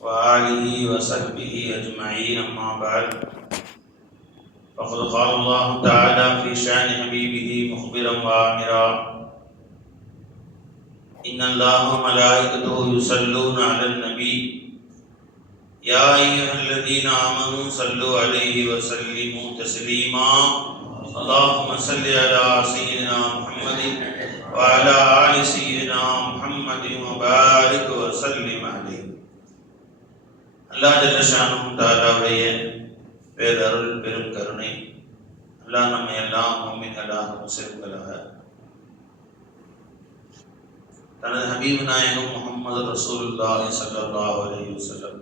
وآله وصحبه أجمعين، أما بعد. فقد قال الله تعالى في شأن حبيبه مخبرا وآمرا. إن الله وملائكته يصلون على النبي. يا أيها الذين آمنوا صلوا عليه وسلموا تسليما. اللهم صل على سيدنا محمد. وعلى آل سيدنا محمد وبارك وسلم عليه அல்லாஹ் ஜல்லஷானும் தாலாவுடைய பேரருள் பெரும் கருணை அல்லாஹ் நம்மை எல்லாம் மோமின்களாக முஸ்லிம்களாக தனது ஹபீப் நாயகம் முகமது ரசூலுல்லாஹி ஸல்லல்லாஹு அலைஹி வஸல்லம்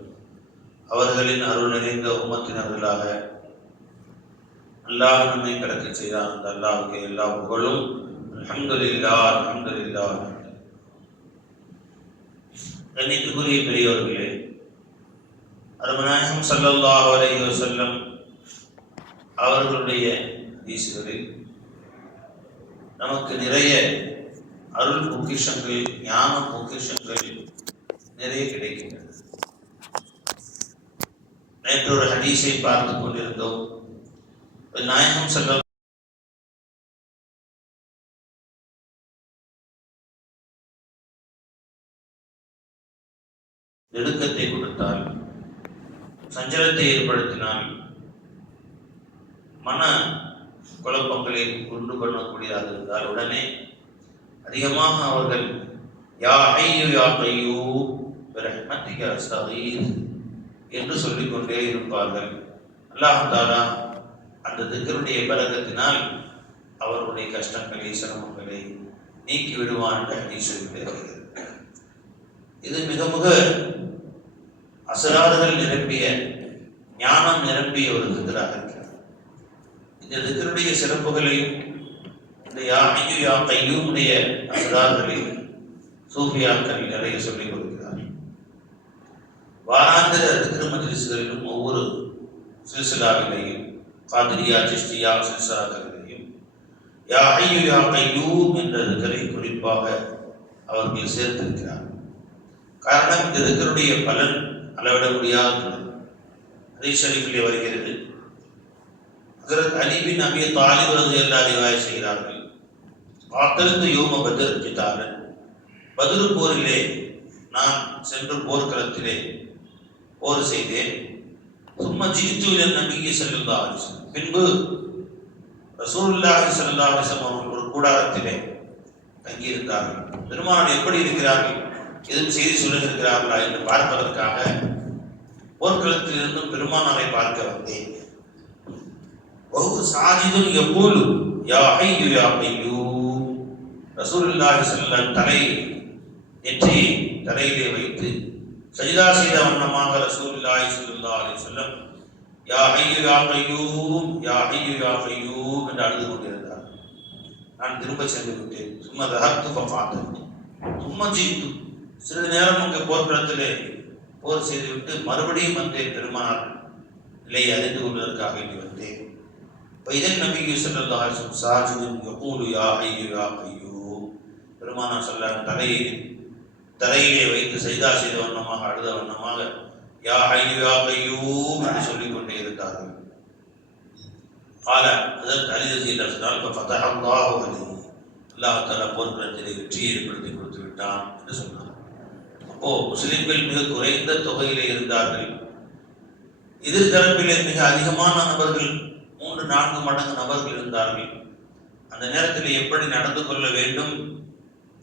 அவர்களின் அருள் நிறைந்த உம்மத்தினர்களாக அல்லாஹ் நம்மை கடக்க செய்தான் அந்த அல்லாஹ்வுக்கு எல்லா புகழும் அல்ஹம்துலில்லாஹ் அல்ஹம்துலில்லாஹ். கண்ணியத்துக்குரிய பெரியவர்களே அருமநாயகம் ஸல்லல்லாஹு அலைஹி செல்லம் அவர்களுடைய ஹதீஸ்களில் நமக்கு நிறைய அருள் பொக்கிஷங்கள் ஞான பொக்கிஷங்கள் நிறைய கிடைக்கின்றன. நேற்று ஒரு ஹதீஸை பார்த்து கொண்டிருந்தோம். நாயகம் செல்ல நெருக்கத்தை கொடுத்தால் சஞ்சலத்தை ஏற்படுத்தினால் மன குழப்பங்களை உண்டு பண்ணக்கூடியதாக இருந்தால் உடனே அதிகமாக அவர்கள் யா ஐயோ யா கையோ பிரஹ்மத்திக அஸ்தகீர் என்று சொல்லிக்கொண்டே இருப்பார்கள். அல்லாஹாலா அந்த திக்கருடைய பலகத்தினால் அவர்களுடைய கஷ்டங்களை சிரமங்களை நீக்கி விடுவான் என்று ஹதீஸில் வருகிறது. இது மிக மிக அசராறுகள் நிரம்பிய ஞானம் நிரம்பிய ஒரு திக்கராக இருக்கிறது இந்த திக்கருடைய சிறப்புகளையும் இந்த யா ஐயோ யா கையூமுடைய அசராறுகளில் சூஃபியாக்கள் நிறைய சொல்லிக் கொடுக்கிறார். வாராந்திர திக்ரு மஜ்லிஸ்களிலும் ஒவ்வொரு சில்சிலாவிலையும் காதிரியா சிஷ்டியா சில்சிலாக்களிலையும் யா ஐயோ யா கையூம் என்ற திக்கரை குறிப்பாக அவர்கள் சேர்த்திருக்கிறார். காரணம் இந்த திக்கருடைய பலன் அளவிட முடியாது அதே ஷரீஃபிலே வருகிறது. அகரத் அலிபின் அபிய தாலிப் தாலிப் ரலியல்லாஹு ரிவாயத் செய்கிறார்கள். காத்திருந்த யோம பத்ர் ஜிதாரன். பதில் போரிலே நான் சென்று போர்க்களத்திலே போர் செய்தேன். சும்மா ஜிகித்துவில நம்பிக்கை செல்லுந்தா பின்பு ரசூல்லாஹி ஸல்லல்லாஹு அலைஹி அவர்கள் ஒரு கூடாரத்திலே தங்கியிருந்தார்கள். பெருமான் எப்படி இருக்கிறார்கள்? எதுவும் செய்தி சொல்லுகிறார்களா என்று பார்ப்பதற்காக போர்க்களத்தில் இருந்தும் பெருமானாரை பார்க்க வந்தேன். வஹு சாஜிதுன் யகூலு யா ஹய்யு யா கய்யூம் ரசூலுல்லாஹி ஸல்லல்லாஹு தலை நெற்றியை தரையிலே வைத்து சஜிதா செய்த வண்ணமாக ரசூலுல்லாஹி ஸல்லல்லாஹு அலைஹி வஸல்லம் யா ஹய்யு யா கய்யூம் யா ஹய்யு யா கய்யூம் என்று அழுது கொண்டிருந்தார் நான் திரும்ப சென்று விட்டேன். சும்மா ரகத்து பார்த்தேன் சும்மா ஜீத்து. சிறிது நேரம் அங்கே போர்க்களத்திலே போர் செய்துவிட்டு மறுபடியும் வந்தேன் பெருமானார் நிலையை அறிந்து கொள்வதற்காக வேண்டி வந்தேன். இதன் நம்பிக்கை செல்லல்லாஹும் சாஜிதும் யகூலு யா ஐயோ யா ஐயோ பெருமானார் சொல்ல தலையை தரையிலே வைத்து சைதா செய்த வண்ணமாக அழுத வண்ணமாக யா ஐயோ யா ஐயூம் என்று சொல்லிக் கொண்டே இருந்தார்கள். கால அதற்கு அலிதசி சொன்னால் இப்போ ஃபதஹ அல்லாஹு அலி அல்லாஹ் போர்க்களத்திலே வெற்றியை ஏற்படுத்தி கொடுத்து விட்டான் என்று சொன்னார். ஓ முஸ்லிம்கள் மிக குறைந்த தொகையிலே இருந்தார்கள். எதிர்தரப்பிலே மிக அதிகமான நபர்கள் மூன்று நான்கு மடங்கு நபர்கள் இருந்தார்கள். அந்த நேரத்தில் எப்படி நடந்து கொள்ள வேண்டும்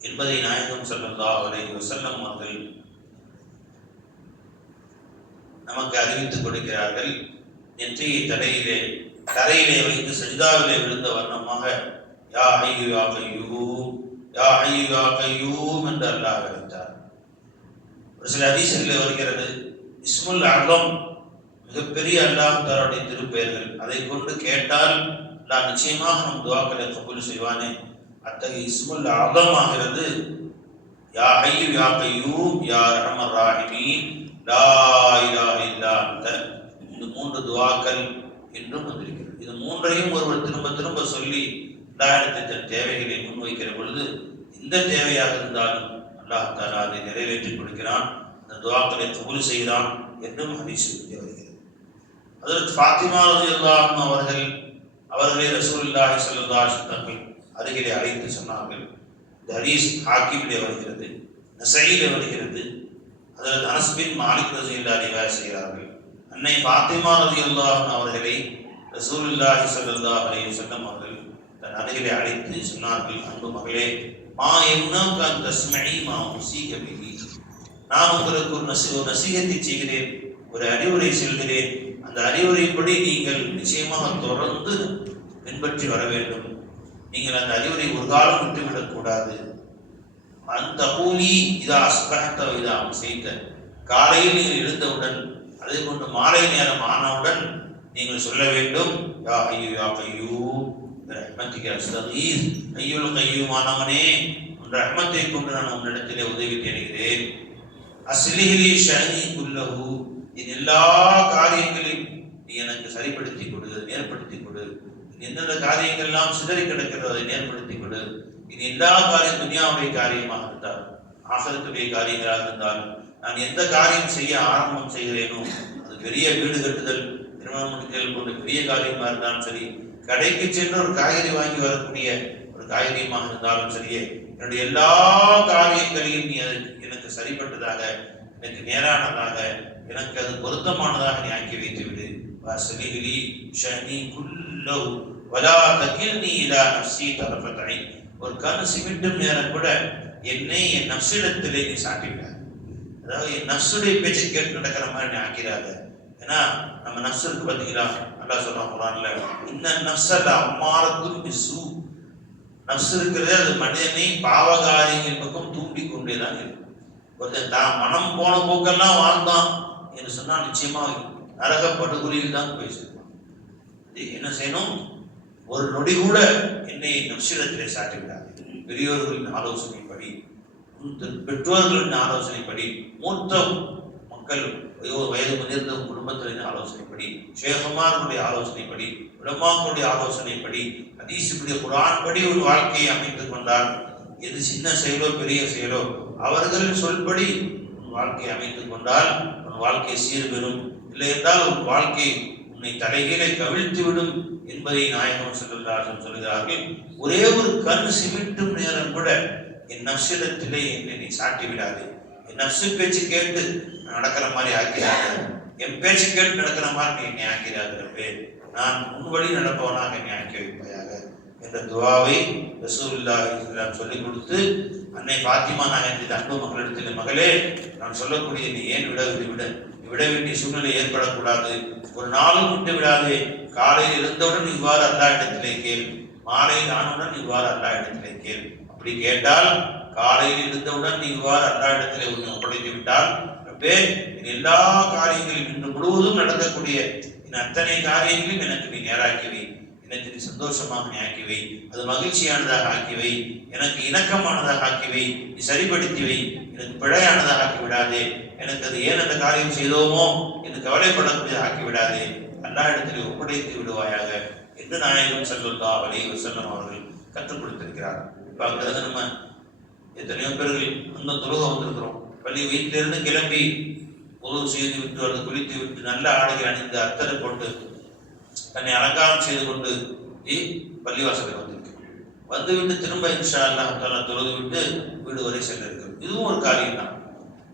என்பதை நாயகம் செல்லந்தா அவரை வஸல்லம் அவர்கள் நமக்கு அறிவித்துக் கொடுக்கிறார்கள். நெற்றியை தலையிலே தரையிலே வைத்து சஜிதாவிலே விழுந்த வண்ணமாக யா ஐயோ யா ஐயோ யா ஐயு என்று அல்லாஹ் சில அதிசயங்களில் வருகிறது. இஸ்முல் அகம் மிகப்பெரிய அல்லாஹ் தாருடைய திருப்பெயர்கள். அதை கொண்டு கேட்டால் நான் நிச்சயமாக நம் துவாக்களை கபூல் செய்வானே. அத்தகைய இஸ்முல் அகமாகிறது யா ஐயு யா கையூம் யா ரஹமர் ராஹிமீன். லா இலாஹ இல்லா அந்த இந்த மூன்று துவாக்கள் என்றும் வந்திருக்கிறது. இது மூன்றையும் ஒருவர் திரும்ப திரும்ப சொல்லி அல்லாஹிடத்தை தேவைகளை முன்வைக்கிற பொழுது எந்த தேவையாக இருந்தாலும் அல்லாஹ் தாலா அதை நிறைவேற்றி கொடுக்கிறான். அந்த துவாக்களை கபூல் செய்கிறான் என்றும் ஹதீஸ் வருகிறது. அதற்கு ஃபாத்திமா ரலியல்லாஹு அவர்கள் அவர்களே ரசூலுல்லாஹி ஸல்லல்லாஹு அலைஹி தங்கள் அருகிலே அழைத்து சொன்னார்கள். இந்த ஹதீஸ் ஹாக்கிமிலே வருகிறது நசையிலே வருகிறது. அதில் அனஸ்பின் மாலிக் ரலியல்லாஹு ரிவாய் செய்கிறார்கள். அன்னை ஃபாத்திமா ரலியல்லாஹு அவர்களை ரசூலுல்லாஹி சல்லா அலைஹி வஸல்லம் அவர்கள் தன் அருகிலே அழைத்து சொன்னார்கள் அன்பு மகளே மா எம்னாக தஸ்மஇ மா உசீக பிஹி. நான் உங்களுக்கு ஒரு நசி ஒரு நசீகத்தை செய்கிறேன் ஒரு அறிவுரை செல்கிறேன். அந்த அறிவுரைப்படி நீங்கள் நிச்சயமாக தொடர்ந்து பின்பற்றி வர வேண்டும். நீங்கள் அந்த அறிவுரை ஒரு காலம் விட்டுவிடக்கூடாது அந்த கூலி இதா அஸ்பகத்த இதா செய்த காலையில் நீங்கள் எழுந்தவுடன் அதே கொண்டு மாலை நேரம் ஆனவுடன் நீங்கள் சொல்ல வேண்டும் யா ஐயோ யா ஐயோ. ரஹ்மத்திக அஸ்தகீஸ் கையோ கையூமானவனே உன் ரஹ்மத்தை கொண்டு நான் உன்னிடத்திலே உதவி தேடுகிறேன். அஸ்லிஹிலி ஷஹி குல்லஹு என் எல்லா காரியங்களையும் நீ எனக்கு சரிப்படுத்தி கொடு நேர்படுத்தி கொடு. எந்தெந்த காரியங்கள் எல்லாம் சிதறி கிடக்கிறதோ அதை நேர்படுத்தி கொடு. இது எல்லா காரியம் துனியாவுடைய காரியமாக இருந்தால் ஆசனத்துடைய காரியங்களாக இருந்தால் நான் எந்த காரியம் செய்ய ஆரம்பம் செய்கிறேனோ அது பெரிய வீடு கட்டுதல் திருமணம் முடித்தல் போன்ற பெரிய காரியமாக இருந்தாலும் சரி கடைக்கு சென்று ஒரு காய்கறி வாங்கி வரக்கூடிய ஒரு காய்கறியமாக இருந்தாலும் சரியே என்னுடைய எல்லா காரியங்களையும் நீ அது எனக்கு சரிப்பட்டதாக எனக்கு நேரானதாக எனக்கு அது பொருத்தமானதாக நீ ஆக்கி வைத்து விடு வாசலிகிலி ஷனி குல்லோ வலா தகில்னி இலா நப்சி தரஃபத் ஒரு கண் சிமிட்டும் நேரம் கூட என்னை என் நப்சிடத்திலே நீ சாட்டிவிடாது. அதாவது என் நப்சுடைய பேச்சை கேட்டு நடக்கிற மாதிரி நீ ஆக்கிறாத. ஏன்னா நம்ம நப்சருக்கு பார்த்தீங்களா நல்லா சொல்றான் குரான்ல இந்த நப்சல்ல அம்மாரத்தும் பிசு நப்சு இருக்கிறதே அது மனிதனை பாவகாரியங்கள் பக்கம் தூண்டி கொண்டே தான் இருக்கும். ஒருத்தன் தான் மனம் போன போக்கெல்லாம் வாழ்ந்தான் என்று சொன்னால் நிச்சயமாக நரக தான் போய் சேர்ப்பான். இது என்ன செய்யணும்? ஒரு நொடி கூட என்னை நப்சிடத்திலே சாட்டிவிடாது. பெரியோர்களின் ஆலோசனைப்படி பெற்றோர்களின் ஆலோசனைப்படி மூத்த மக்கள் ஒரு வயது முதிர்ந்த குடும்பத்தினரின் ஆலோசனைப்படி ஷேகுமார்களுடைய ஆலோசனைப்படி உலமாக்களுடைய ஆலோசனைப்படி ஹதீஸுடைய குரான் படி ஒரு வாழ்க்கையை அமைத்துக் கொண்டால் எது சின்ன செயலோ பெரிய செயலோ அவர்களின் சொல்படி உன் வாழ்க்கையை அமைத்துக் கொண்டால் உன் வாழ்க்கையை சீர்பெறும். இல்லை என்றால் உன் வாழ்க்கை உன்னை தலைகீழே கவிழ்த்து விடும் என்பதை நாயகம் சொல்லுகிறார்கள் சொல்கிறார்கள். ஒரே ஒரு கண் சிமிட்டும் நேரம் கூட என் நப்சிடத்திலே என்னை நீ சாட்டி விடாது என் நப்சு பேச்சு கேட்டு நடக்கிற மாதிரி ஆக்கிறாங்க என் பேச்சு கேட்டு நடக்கிற மாதிரி நீ என்னை ஆக்கிறாரு நான் உன் வழி நடப்பவனாக என்னை ஆக்கி வைப்பாயாக. என்ற துவாவை ரசூல்லா சொல்லிக் கொடுத்து அன்னை பாத்திமா நாயகத்தின் அன்பு மகளிடத்தில் மகளே நான் சொல்லக்கூடிய நீ ஏன் விட விட விட வேண்டிய சூழ்நிலை ஏற்படக்கூடாது. ஒரு நாளும் விட்டு விடாதே காலையில் இருந்தவுடன் இவ்வாறு அல்லா இடத்திலே கேள். மாலையில் ஆனவுடன் இவ்வாறு அல்லா இடத்திலே கேள். அப்படி கேட்டால் காலையில் இருந்தவுடன் நீ இவ்வாறு அல்லா இடத்திலே உன்னை ஒப்படைத்து விட்டால் ரப்பே என் எல்லா காரியங்களும் இன்று முழுவதும் நடக்கக்கூடிய என் அத்தனை காரியங்களையும் எனக்கு நீ நேராக்கிவை. எனக்கு நீ சந்தோஷமாக நீ ஆக்கி வை அது மகிழ்ச்சியானதாக ஆக்கி வை எனக்கு இணக்கமானதாக ஆக்கி வை நீ சரிப்படுத்தி வை எனக்கு பிழையானதாக ஆக்கி விடாதே எனக்கு அது ஏன் அந்த காரியம் செய்தோமோ என்று கவலைப்படக்கூடிய ஆக்கி விடாதே அல்லா இடத்திலே ஒப்படைத்து விடுவாயாக என்று நாயகம் செல்வந்தா அலி வசல்லம் அவர்கள் கற்றுக் கொடுத்திருக்கிறார். இப்போ அங்கே நம்ம எத்தனையோ பேர்கள் அந்த தொழுக வந்திருக்கிறோம். பள்ளி வீட்டிலிருந்து கிளம்பி உதவு செய்து விட்டு அல்லது குளித்து விட்டு நல்ல ஆடைகள் அணிந்து அத்தரை போட்டு தன்னை அலங்காரம் செய்து கொண்டு பள்ளிவாசலை வந்திருக்கு. வந்துவிட்டு திரும்ப இன்ஷா அல்லாஹ் தொழுது விட்டு வீடு வரை செல்ல இருக்கிறது இதுவும் ஒரு காரியம் தான்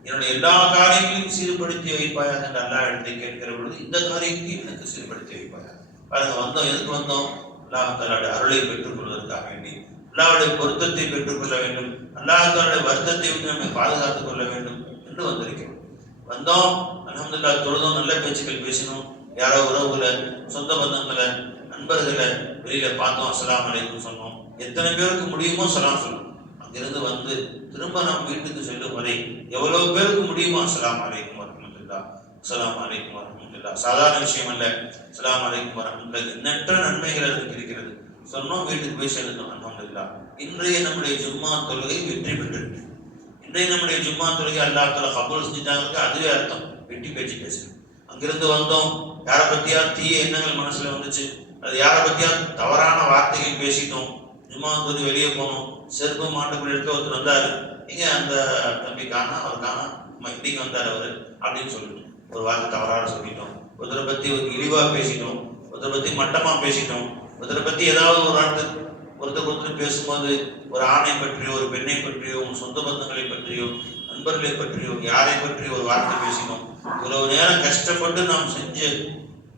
என்னுடைய எல்லா காரியங்களையும் சீர்படுத்தி வைப்பாயாக என்று அல்லா இடத்தை கேட்கிற பொழுது இந்த காரியத்தையும் எனக்கு சீர்படுத்தி வைப்பாயாக பாருங்க வந்தோம் எதுக்கு வந்தோம்? அல்லாஹாலுடைய அருளை பெற்றுக் கொள்வதற்காக வேண்டி. அல்லாவுடைய பொருத்தத்தை பெற்றுக்கொள்ள வேண்டும். அல்லாஹ் வருத்தத்தை விட்டு நம்மை பாதுகாத்துக் கொள்ள வேண்டும் என்று வந்திருக்கிறோம். வந்தோம் அலமதுல்லா தொழுதும் நல்ல பேச்சுக்கள் பேசினோம். யாரோ உறவுகளை சொந்த பந்தங்களை நண்பர்களை வெளியில பார்த்தோம் அஸ்லாம் அலைக்கும் சொன்னோம். எத்தனை பேருக்கு முடியுமோ சலாம் சொல்லணும் அங்கிருந்து வந்து திரும்ப நாம் வீட்டுக்கு செல்லும் வரை எவ்வளவு பேருக்கு முடியுமோ அஸ்லாம் அலைக்கும் வரமத்துல்லா அஸ்லாம் அலைக்கும் வரமத்துல்லா சாதாரண விஷயம் அல்ல. அஸ்லாம் அலைக்கும் வரமத்துல்லா எண்ணற்ற நன்மைகள் அதுக்கு இருக்கிறது. சொன்னோம் வீட்டுக்கு போய் சேர்ந்தோம் அலமதுல்லா இன்றைய நம்முடைய ஜும்மா தொழுகை வெற்றி பெற்றிருக்கு. இன்றைய நம்முடைய ஜும்மா தொழுகை அல்லா தலா கபூல் செஞ்சுட்டாங்க அதுவே அர்த்தம். வெட்டி பேச்சு பேசுறேன் அங்கிருந்து வந்தோம். யாரை பத்தியா தீய எண்ணங்கள் மனசுல வந்துச்சு? அது யாரை பத்தியா தவறான வார்த்தைகள் பேசிட்டோம். ஜும்மா வந்து வெளியே போனோம். செருப்பு மாட்டுக்குள்ள இருக்க ஒருத்தர் வந்தாரு. இங்க அந்த தம்பி காணா? அவர் காணா? நம்ம இன்னைக்கு வந்தார் அவர். அப்படின்னு சொல்லிட்டு. ஒரு வார்த்தை தவறாக சொல்லிட்டோம். ஒருத்தரை பத்தி ஒரு இழிவா பேசிட்டோம். ஒருத்தரை பத்தி மட்டமா பேசிட்டோம். ஒருத்தரை பத்தி ஏதாவது ஒரு வார்த்தை ஒருத்தர் ஒருத்தர் பேசும்போது ஒரு ஆணை பற்றியோ ஒரு பெண்ணை பற்றியோ உங்க சொந்த பந்தங்களை பற்றியோ நண்பர்களை பற்றியோ யாரை பற்றியோ ஒரு வார்த்தை பேசினோம். இவ்வளவு நேரம் கஷ்டப்பட்டு நாம் செஞ்ச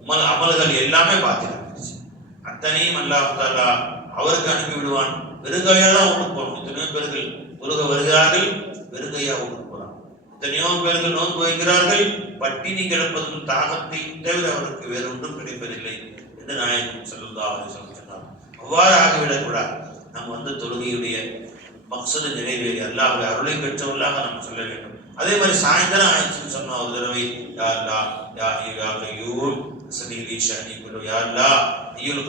உமல் அமல்கள் எல்லாமே பார்த்துக்கிட்டு அத்தனையும் அல்லாஹாலா அவருக்கு அனுப்பி விடுவான் வெறுங்கையா தான் வீட்டுக்கு போகணும். எத்தனையோ பேர்கள் உலக வருகிறார்கள் வெறுங்கையா ஒன்று போறான் எத்தனையோ பேர்கள் நோன்பு வைக்கிறார்கள் பட்டினி கிடப்பதும் தாகத்தையும் தவிர அவருக்கு வேறு ஒன்றும் கிடைப்பதில்லை என்று நாயகன் செல்லுதா சொல்லி அவ்வாறு ஆகிவிடக்கூடாது நம்ம வந்து தொழுகையுடைய மக்சது நிறைவேறி அல்லாஹ் அருளை பெற்றவர்களாக நம்ம சொல்ல வேண்டும். அதே மாதிரி சாயந்தரம் ஆயிடுச்சுன்னு சொன்ன ஒரு தடவை யா யா யா கையூல் சதீலி ஷானி குலு யா அல்லா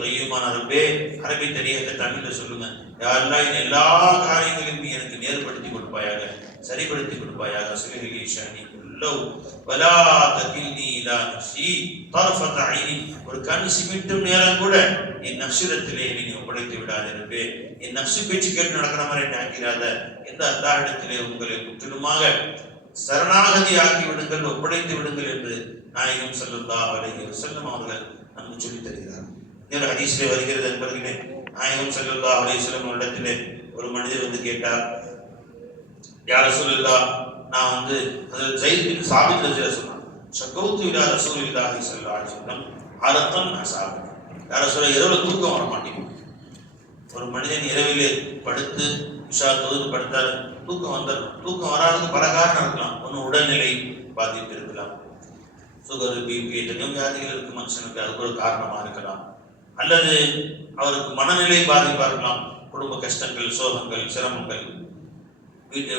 கையுமான ரப்பே அரபி தெரியாத தமிழ்ல சொல்லுங்க. யா அல்லா இந்த எல்லா காரியங்களையும் நீ எனக்கு நேர்படுத்தி கொடுப்பாயாக சரிப்படுத்தி கொடுப்பாயாக சதீலி ஷானி குல்லோ வலா தகில்னி இலா நஃப்ஸி தர்ஃபத ஐனி ஒரு கண் சிமிட்டும் நேரம் கூட என் நப்சிடத்திலே நீ ஒப்படைத்து விடாது என் நப்சு பேச்சு கேட்டு நடக்கிற மாதிரி என்ன ஆக்கிறாத. எந்த அல்லாஹிடத்திலே உங்களை முற்றிலுமாக சரணாகதி ஆக்கி விடுங்கள் ஒப்படைத்து விடுங்கள் என்று நாயகம் ஸல்லல்லாஹு அலைஹி வசல்லம் அவர்கள் நமக்கு சொல்லித் தருகிறார். இன்னொரு ஹதீஸிலே வருகிறது என்பர்களே நாயகம் ஸல்லல்லாஹு அலைஹி வசல்லம் இடத்திலே ஒரு மனிதர் வந்து கேட்டார் யார் ரசூலுல்லாஹ் நான் வந்து அதில் ஜெயித் பின் சாபித் ரஜில சொன்னான் ஷக்கௌத்து இலா ரசூல் ஸல்லல்லாஹு அலைஹி வஸல்லம் அரத்தன் அசாபி யார சொல்ல இரவில் தூக்கம் வர மாட்டேங்குது. ஒரு மனிதன் இரவிலே படுத்து விஷா தொகுது படுத்தாரு தூக்கம் வந்துடும் தூக்கம் வராததுக்கு பல காரணம் இருக்கலாம். ஒன்று உடல்நிலை பாதிப்பு இருக்கலாம். சுகர் பிபி எத்தனையோ வியாதிகள் இருக்கு மனுஷனுக்கு. அது ஒரு காரணமாக இருக்கலாம். அல்லது அவருக்கு மனநிலை பாதிப்பாக இருக்கலாம். குடும்ப கஷ்டங்கள் சோகங்கள் சிரமங்கள். வீட்டு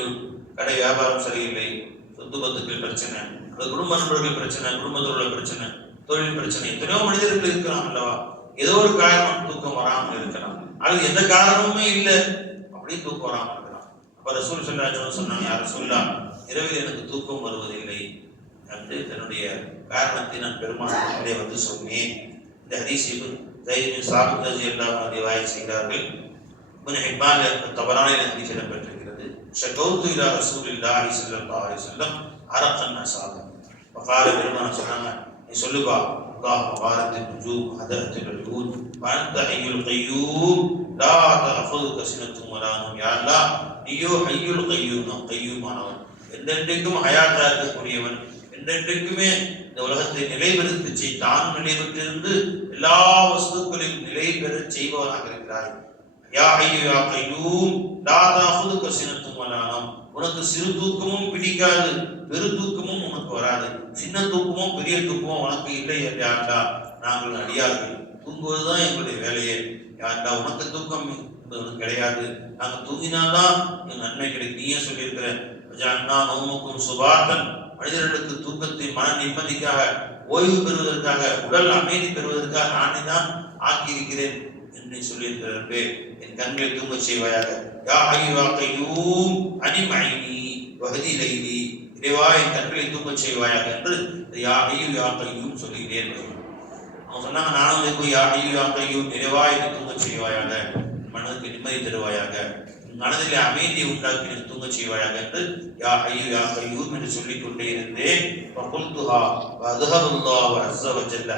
கடை வியாபாரம் சரியில்லை சொத்து பத்துக்கள் பிரச்சனை அல்லது குடும்ப நண்பர்கள் பிரச்சனை குடும்பத்தில் உள்ள பிரச்சனை தொழில் பிரச்சனை எத்தனையோ மனிதர்கள் இருக்கலாம் அல்லவா? ஏதோ ஒரு காரணம் தூக்கம் வராமல் இருக்கலாம். அது எந்த காரணமுமே இல்லை. அப்படியே தூக்கம் வராமல் இருக்கலாம். அப்ப ரசூல் சொல்லாஜன் சொன்னாங்க யார் சொல்லா இரவில் எனக்கு தூக்கம் வருவதில்லை. என்று தன்னுடைய காரணத்தை நான் பெருமானே வந்து சொன்னேன். இந்த ஹரிசிபு தைரியம் சாபித் ரஜி எல்லாம் வாய் செய்கிறார்கள். கொஞ்சம் ஹிப்பான் தவறான ஹதீஸ் இடம்பெற்றிருக்கிறது. ஷகௌத்து இலா ரசூலில்லாஹி ஸல்லல்லாஹு அலைஹி வஸல்லம் அரக்கன் அசாபம் வகால பெருமான சொன்னாங்க நீ சொல்லுப்பா அல்லாஹ் மகாரத்தின் நுஜூம் ஹதரத்தில் العود وانت حي القيوم لا تأخذك سنة ولا نوم يا الله நீயோ ஹய்யுல் கையூம் கையூமானவன் என்றென்றைக்கும் ஹயாத்தா இருக்கக்கூடியவன் என்றென்றைக்குமே இந்த உலகத்தை நிலைபெறுத்து செய் தான் நிலைபெற்றிருந்து எல்லா வஸ்துக்களையும் நிலை பெறச் செய்பவனாக இருக்கிறாய் யா ஹய்யு யா கையூம். லா தாஹுதுக வலானம் உனக்கு சிறு தூக்கமும் பிடிக்காது பெரு தூக்கமும் உனக்கு வராது. சின்ன தூக்கமும் பெரிய தூக்கமும் உனக்கு இல்லை யாருடா? நாங்கள் அடியார்கள். தூங்குவதுதான் எங்களுடைய வேலையே. யாருடா? உனக்கு தூக்கம் கிடையாது. நாங்கள் தூங்கினால்தான் என் நன்மை கிடைக்கும். நீயே சொல்லியிருக்கிற ஜன்னா நோமுக்கும் சுபாத்தன். மனிதர்களுக்கு தூக்கத்தை மன நிம்மதிக்காக ஓய்வு பெறுவதற்காக உடல் அமைதி பெறுவதற்காக நானே தான் ஆக்கியிருக்கிறேன். என்று சொல்லியிருக்கிறே என் கண்களை தூங்க செய்வாயாக. யா ஐயா கையூம் அனிமைனி வகதி லைனி இறைவா என் கண்களை தூங்க செய்வாயாக என்று இந்த யா ஐயு யா கையூம் சொல்லுகிறேன் அவங்க சொன்னாங்க நானும் போய் யா ஐயு யா கையூம் இறைவா என்னை தூங்க செய்வாயாக. மனதுக்கு நிம்மதி தருவாயாக. மனதிலே அமைதியை உண்டாக்கி நீர் தூங்க செய்வாயாக என்று யா ஐயோ யா கையூம் என்று சொல்லிக் கொண்டே இருந்தேன்.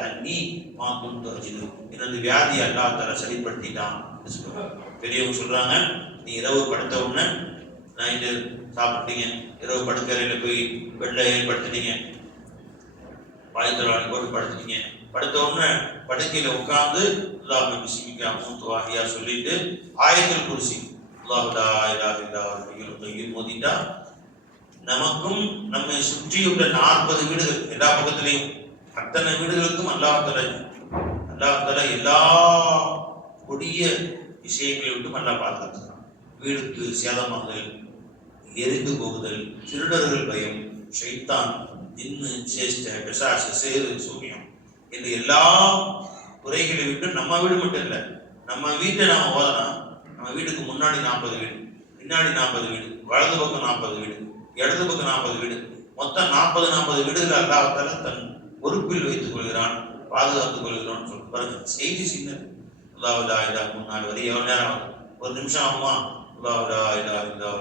அன்னி மா குந்து அஜிது. எனது வியாதி அல்லா தர சரிப்படுத்திட்டான் பெரியவங்க சொல்றாங்க நீ இரவு படுத்த உடனே நைட்டு சாப்பிட்டீங்க இரவு படுக்கறையில் போய் வெளில ஏற்படுத்திட்டீங்க. வாய்த்தலாளி போட்டு படுத்துட்டீங்க. படுத்த உடனே படுக்கையில் உட்காந்து இல்லாமல் பிசிமிக்கா மூத்து வாகியா சொல்லிட்டு ஆயத்தில் குறிசி மோதிட்டா நமக்கும் நம்மை சுற்றியுள்ள நாற்பது வீடுகள் எல்லா பக்கத்திலையும் அத்தனை வீடுகளுக்கும் அல்லாஹ் அல்லாஹ் எல்லா கொடிய விஷயங்களை விட்டும் அல்லாஹ் பாதுகாத்துக்கிறான். வீடுக்கு சேதமாகுதல் எரிந்து போகுதல் திருடர்கள் பயம் ஷைத்தான் இன்னு சேஷ்ட பிசாசு சேரு சூரியம் இந்த எல்லா குறைகளை விட்டு நம்ம வீடு மட்டும் இல்லை நம்ம வீட்டை நாம் ஓதலாம் நம்ம வீட்டுக்கு முன்னாடி நாற்பது வீடு பின்னாடி நாற்பது வீடு வலது பக்கம் நாற்பது வீடு இடது பக்கம் நாற்பது வீடு. மொத்தம் நாற்பது நாற்பது வீடுகள் அல்லாவத்தால தன் பொறுப்பில் வைத்துக் கொள்கிறான் பாதுகாத்துக் கொள்கிறான் சொல்லி பாருங்க செய்தி சின்ன அல்லாஹ் இதா முன்னாள் நாலு வரை எவ்வளோ நேரம் ஆகும் ஒரு நிமிஷம் ஆகுமா? அல்லாஹ் இதா இதா இதா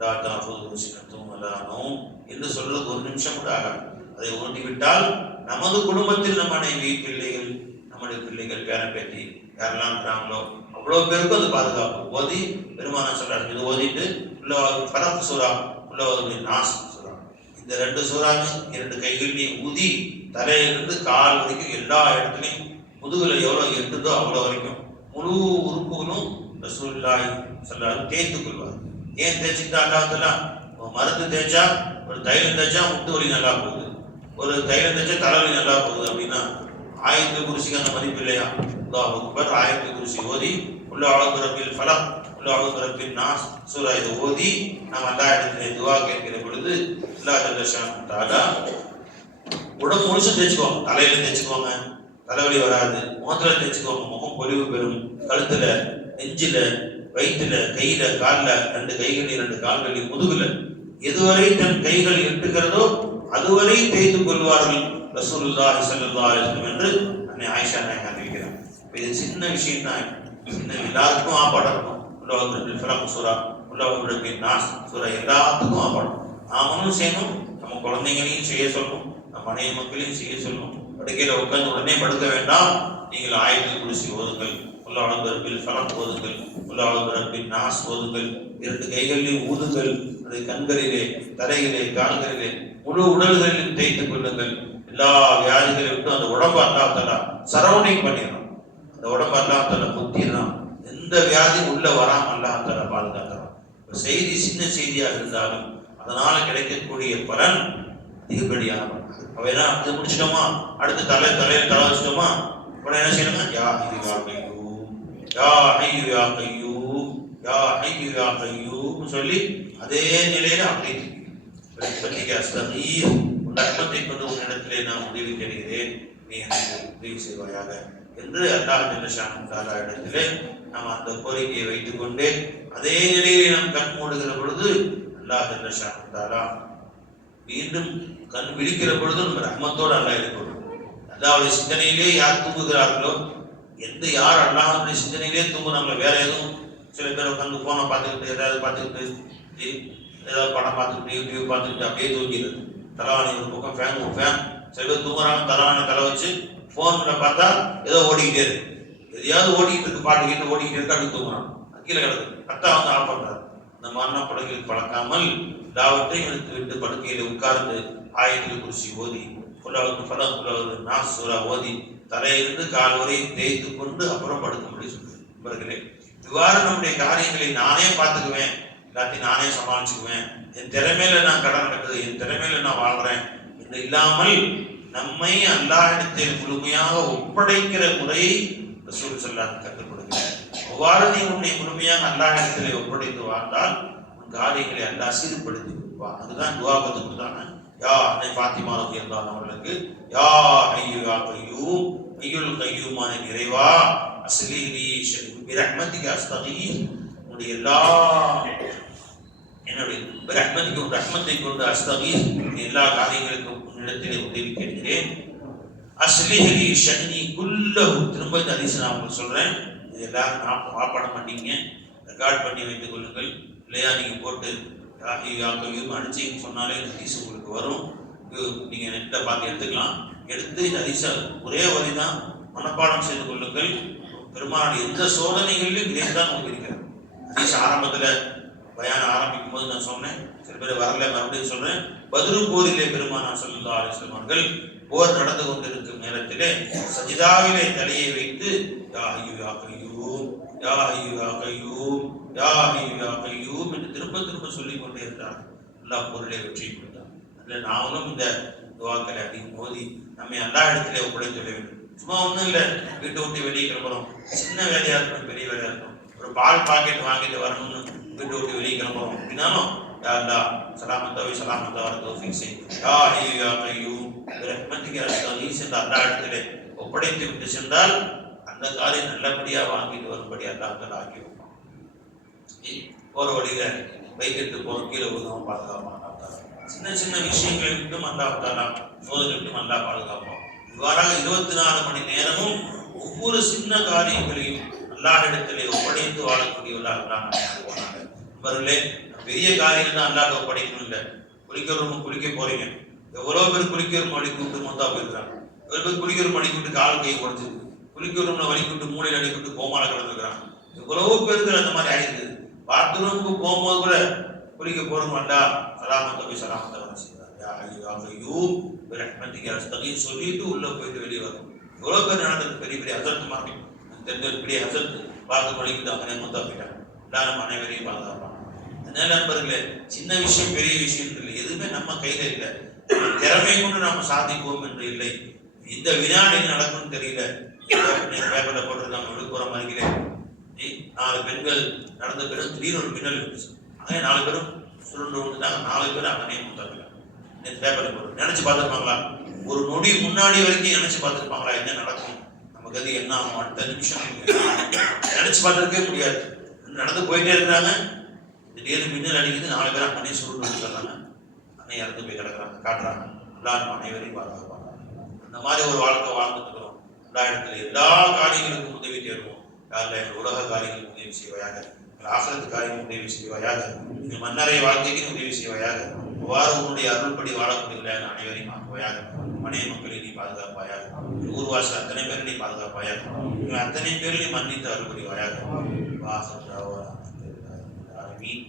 லா தாஃபுது சின்னத்தும் ரமதானோ என்று சொல்றதுக்கு ஒரு நிமிஷம் கூட ஆகாது. அதை ஓட்டிவிட்டால் நமது குடும்பத்தில் நம்ம மனைவி பிள்ளைகள் நம்முடைய பிள்ளைகள் பேரன் பேத்தி யாரெல்லாம் இருக்கிறாங்களோ அவ்வளோ பேருக்கும் அது பாதுகாப்பு. ஓதி பெருமான சொல்றாரு. இது ஓதிட்டு உள்ள பரப்பு சூறா உள்ள ஒரு நாஸ் சூறா. இந்த ரெண்டு சூறாவும் இரண்டு கைகளையும் ஊதி தலையிலிருந்து கால் வரைக்கும் எல்லா இடத்துலையும் முதுகுல எவ்வளோ எட்டுதோ அவ்வளோ வரைக்கும் முழு உறுப்புகளும் ரசூலுல்லாஹி ஸல்லல்லாஹு தேய்த்து கொள்வார். ஏன் தேய்ச்சிக்கிட்டா அல்லாஹ் மருந்து தேய்ச்சா ஒரு தைலம் தேய்ச்சா முட்டு வலி நல்லா போகுது. ஒரு தைலம் தேய்ச்சா தலைவலி நல்லா போகுது அப்படின்னா ஆயிரத்து குருசிக்கு அந்த மதிப்பு இல்லையா? அல்லாஹ் அக்பர் ஆயத்து குருசி ஓதி உள்ள அழகுரப்பில் ஃபலக் உள்ள அழகுரப்பில் நாஸ் சூரா இதை ஓதி நாம் அல்லா இடத்துல துவா கேட்கிற பொழுது அல்லாஹ் ஜல்லஷான் தாலா உடம்பு முழுசும் தேய்ச்சிக்கோங்க. தலையில தேய்ச்சிக்கோங்க. தலைவலி வராது. முகத்துல தேய்ச்சிக்கோங்க. முகம் பொலிவு பெறும். கழுத்துல நெஞ்சில வயிற்றுல கையில கால்ல ரெண்டு கைகளில் இரண்டு கால்களில் முதுகுல எதுவரை தன் கைகள் எட்டுகிறதோ அதுவரை தேய்த்து கொள்வார்கள். ரசூலுல்லாஹி ஸல்லல்லாஹு அலைஹி என்று அன்னை ஆயிஷா நாயகம் இது சின்ன விஷயம் தான் சின்ன எல்லாருக்கும் ஆப்பாடம் இருக்கும் உலகத்தில் ஃபலம் சூரா உலகத்தில் நாஸ் சுரா எல்லாத்துக்கும் ஆப்பாடம் நாமளும் செய்யணும் நம்ம குழந்தைங்களையும் செய்ய சொல்லணும் நம்ம மனைவி மக்களையும் செய்ய சொல்லணும் படுக்கையில் உட்கார்ந்து உடனே படுக்க வேண்டாம் நீங்கள் ஆயத்தில் குடிசி ஓதுங்கள் உள்ளாளபில் ஃபலம் ஓதுங்கள் உள்ளாளபில் நாஸ் ஓதுங்கள் இரண்டு கைகளில் ஊதுங்கள் அது கண்களிலே தலையிலே கால்களிலே முழு உடல்களிலும் தேய்த்துக் கொள்ளுங்கள் எல்லா வியாதிகளை விட்டு அந்த உடம்பு அல்லாத்தலா சரௌண்டிங் பண்ணிடணும் அந்த உடம்பு அல்லாத்தல குத்திடலாம் எந்த வியாதி உள்ள வராம அல்லாத்தல பாதுகாக்கிறான் இப்ப செய்தி சின்ன செய்தியாக இருந்தாலும் அதனால கிடைக்கக்கூடிய பலன் அதிகப்படியாகும் அவையெல்லாம் அவைதான் இது முடிச்சிட்டோமா? அடுத்து தலை தலையில் தலை வச்சிட்டோமா? உடனே என்ன செய்யணுங்க யா ஐயோ யா கையூம் யா ஐயோ யா கையூம் யா ஐயோ யா கையூம் சொல்லி அதே நிலையில அப்படி இப்பத்திக்கு அஸ்தமீர் உன் அற்பத்தை கொண்டு உன்னிடத்திலே நான் உதவி தேடுகிறேன் நீ எனக்கு உதவி செய்வாயாக. என்று அல்லாஹ் ஜல்லஷான் தாரா இடத்திலே நாம் அந்த கோரிக்கையை வைத்துக் கொண்டே அதே நிலையிலே நாம் கண் மூடுகிற பொழுது அல்லாஹ் ஜல்லஷான் தாலா மீண்டும் கண் விழிக்கிற பொழுது நம்ம ரஹ்மத்தோடு அல்லாஹ் இருக்கணும். அல்லாவுடைய சிந்தனையிலே யார் தூங்குகிறார்களோ எந்த யார் அல்லாஹனுடைய சிந்தனையிலே தூங்குறாங்களோ வேற எதுவும் சில பேர் உட்காந்து போனை பார்த்துக்கிட்டு ஏதாவது பார்த்துக்கிட்டு ஏதாவது படம் பார்த்துக்கிட்டு யூடியூப் பார்த்துக்கிட்டு அப்படியே தூங்கிடுது தலைவாணி ஒரு பக்கம் ஃபேன் ஒரு ஃபேன் சில பேர் தூங்குறாங்க தலைவாணி தலை வச்சு ஃபோனில் பார்த்தா ஏதோ ஓடிக்கிட்டே இருக்கு. எதையாவது ஓடிக்கிட்டு இருக்கு பாட்டு கேட்டு ஓடிக்கிட்டே இருக்கு அப்படி தூங்குறான். கீழே கிடக்கு. அத்தா வந்து ஆஃப் பண்றாரு. இந்த மரண படகில் பழக்காமல் எல்லாவற்றையும் எடுத்து விட்டு படுக்கையில் உட்கார்ந்து ஆயத்தில் குறிச்சி ஓதி புல்லாவுக்கு பலம் புல்லாவது நாஸ் சூறா ஓதி தலையிலிருந்து கால் வரை தேய்த்து கொண்டு அப்புறம் படுக்க முடியும் நண்பர்களே இவ்வாறு நம்முடைய காரியங்களை நானே பார்த்துக்குவேன். எல்லாத்தையும் நானே சமாளிச்சுக்குவேன். என் திறமையில நான் கடன் நடக்குது என் திறமையில நான் வாழ்றேன். என்று இல்லாமல் நம்மை அல்லாஹிடத்தில் முழுமையாக ஒப்படைக்கிற முறையை ரசூல் சொல்லாது கற்றுக் கொடுக்கிறார் அவ்வாறு நீ உன்னை முழுமையாக அல்லாஹிடத்தில் ஒப்படைத்து வாழ்ந்தால் உன் காரியங்களை அல்லாஹ் சீர்படுத்தி கொடுப்பான். அதுதான் துவா கத்து யா அன்னை பாத்திமா ரதி அவர்களுக்கு யா ஐயோ யா கையூ ஐயுல் கையூமான நிறைவா அஸ்லீலி பிரஹ்மதிக அஸ்தகி உன்னுடைய எல்லா என்னுடைய ரஹ்மதிக்கு ரஹ்மத்தை கொண்டு அஸ்தகி எல்லா காரியங்களுக்கும் உன்னிடத்திலே உதவி கேட்கிறேன். அஸ்லிஹலி ஷஹ்னி குல்லஹு. திரும்ப இந்த ஹதீஸ் நான் உங்களுக்கு சொல்கிறேன் இது எல்லாரும் நான் பாப்பாடம் பண்ணிங்க ரெக்கார்ட் பண்ணி வைத்துக் கொள்ளுங்கள். இல்லையா நீங்கள் போட்டு யாஹி யாக்கையும் அடிச்சின்னு சொன்னாலே இந்த ஹதீஸ் உங்களுக்கு வரும். நீங்கள் நெட்டில் பார்த்து எடுத்துக்கலாம். எடுத்து இந்த ஹதீஸை ஒரே வரி தான் மனப்பாடம் செய்து கொள்ளுங்கள். பெருமாள் எந்த சோதனைகளிலும் இதை தான் உங்களுக்கு இருக்கிறது ஹதீஸ் ஆரம்பத்தில் பயானம் ஆரம்பிக்கும் போது நான் சொன்னேன். சில பேர் வரல மறுபடியும் சொல்கிறேன் பதிரு போரிலே பெருமானா சல்லா அலிஸ்லம் அவர்கள் போர் நடந்து கொண்டிருக்கும் நேரத்திலே சஜிதாவிலே தலையை வைத்து யா ஐயோ யா கையூம் யா ஐயோ யா கையூம் யா ஐயோ யா கையூம் என்று திரும்ப திரும்ப சொல்லிக் கொண்டே இருந்தார். அல்லாஹ் போரிலே வெற்றி கொடுத்தார் அதில் நாமளும் இந்த துவாக்களை அதிகம் மோதி நம்மை எல்லா இடத்திலே ஒப்படைத்து சொல்ல வேண்டும். சும்மா ஒன்றும் இல்லை. வீட்டை விட்டு வெளியே கிளம்புறோம். சின்ன வேலையாக இருக்கணும் பெரிய வேலையாக இருக்கணும் ஒரு பால் பாக்கெட் வாங்கிட்டு வரணும்னு வீட்டை விட்டு வெளியே கிளம்புறோம். அப்படின்னாலும் யா அல்லாஹ் சலாமத்தாவை சலாமத்தா வர தௌஃபீக் செய் யா ஐயோ யா கையூம் ரஹ்மத்துக்கு அஸ்தகீஸ் என்ற அல்லா இடத்திலே ஒப்படைத்து விட்டு சென்றால் அந்த காரியம் நல்லபடியா வாங்கிட்டு வரும்படி அல்லாஹ் தஆலா ஆக்கி போற வழியில பைக்கிட்டு போற கீழே விழுகாம பாதுகாப்பான் சின்ன சின்ன விஷயங்களை விட்டும் அல்லாஹ் தாலா சோதனை விட்டும் அல்லாஹ் பாதுகாப்பான் இவ்வாறாக இருபத்தி நாலு மணி நேரமும் ஒவ்வொரு சின்ன காரியங்களையும் அல்லாஹ்விடத்திலே ஒப்படைத்து வாழக்கூடியவர்களாக தான் போனாங்க நண்பர்களே பெரிய காரியம் தான் அல்லாத படிக்கணும் இல்லை குளிக்கிற குளிக்க போறீங்க. எவ்வளோ பேர் குளிக்கிற வழி கூப்பிட்டு மொத்தா போயிருக்கிறாங்க. எவ்வளோ பேர் குளிக்கிற வழி கூப்பிட்டு கால் கை உடஞ்சிருக்கு குளிக்கிற ரூம்ல வழி கூப்பிட்டு மூளையில் அடி கூப்பிட்டு கோமால கிடந்துக்கிறாங்க எவ்வளவு பேருக்கு அந்த மாதிரி ஆயிருக்கு பாத்ரூமுக்கு போகும்போது கூட குளிக்க போறோம் வேண்டாம் சலாமத்தை போய் சலாமத்தை வந்து ஐயோ சொல்லிட்டு உள்ள போயிட்டு வெளியே வரும் எவ்வளவு பேர் நடந்தது? பெரிய பெரிய அசத்து மாதிரி தெரிஞ்ச பெரிய அசத்து பார்த்து படிக்கிட்டு அவனே மொத்தம் போயிட்டாங்க எல்லாரும் அனைவரையும் பாதுகாப்பாங்க அதனால நண்பர்களே? சின்ன விஷயம் பெரிய விஷயம் இல்லை. எதுவுமே நம்ம கையில இல்லை. திறமை கொண்டு நாம சாதிப்போம் என்று இல்லை. இந்த வினாடி நடக்கும்னு தெரியல. பேப்பர்ல போட்டிருக்காங்க விழுப்புரம் அருகிலே ஏய், நாலு பெண்கள் நடந்த பிறகு திடீர்னு ஒரு மின்னல் இருந்துச்சு அங்கே நாலு பேரும் சுருண்டு விட்டுட்டாங்க நாலு பேர் அங்கனே முத்தாங்க நேற்று பேப்பர்ல போட்டு நினைச்சு பார்த்துருப்பாங்களா? ஒரு நொடி முன்னாடி வரைக்கும் நினைச்சு பார்த்துருப்பாங்களா? என்ன நடக்கும்? நமக்கு அது என்ன ஆகும்? அடுத்த நிமிஷம் நினைச்சு பார்த்துருக்கவே முடியாது. நடந்து போயிட்டே இருக்கிறாங்க. திடீர்னு மின்னல் அடிக்குது நாலு பேர் அண்ணனே சுருண்டு சொல்றாங்க அன்னை இறந்து போய் கிடக்குறாங்க. காட்டுறாங்க. எல்லாரும் அனைவரையும் பாதுகாப்பாங்க. அந்த மாதிரி ஒரு வாழ்க்கை வாழ்ந்துட்டுக்கிறோம் எல்லா இடத்துல எல்லா காரியங்களுக்கும் உதவி தேடுவோம். யாரில் எங்கள் உலக காரியங்களுக்கு உதவி செய்வாயாக. எங்கள் ஆசிரத்து காரியம் உதவி செய்வாயாக. எங்கள் மன்னரை வாழ்க்கைக்கு உதவி செய்வாயாக. இவ்வாறு உன்னுடைய அருள்படி வாழக்கூடிய அனைவரையும் ஆக்குவாயாக. மனைவி மக்களை நீ பாதுகாப்பாயாக. ஊர்வாசல் அத்தனை பேரை நீ பாதுகாப்பாயாக. அத்தனை பேரை நீ மன்னித்து அருள்படி வாயாக வாசல் மீன்